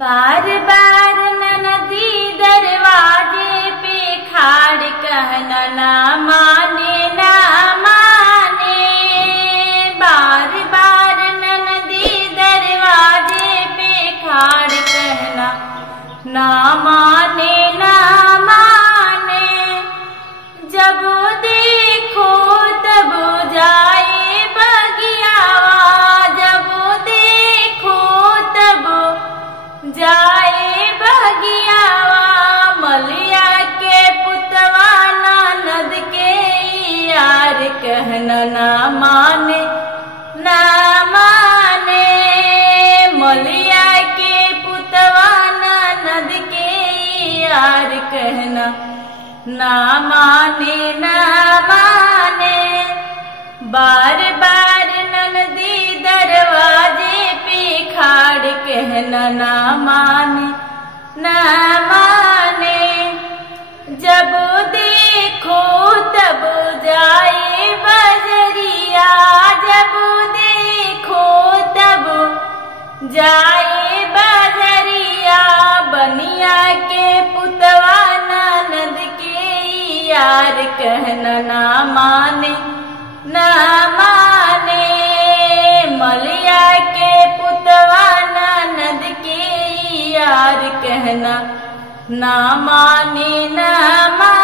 बार बार ननदी दरवाजे पे खाड़ कहना ना माने ना माने। बार बार ननदी दरवाजे पे खाड़ कहना ना माने ना माने। जब देखो तब जाए बगियावा, जब देखो तब जाए बगियावा। मलिया के पुतवा ननद के यार कहना ना माने ना माने। मलिया के पुतवा ननद के यार कहना ना माने ना माने। बार बार ननदी दरवाजे पे खाड़ कहना ना माने ना माने। जब देखो तब जाए बजरिया, जब देखो तब जाए बजरिया। बनिया के पुतवा ननद के यार कहना ना माने ना माने। मलिया के पुतवा ननद के यार कहना ना माने ना माने।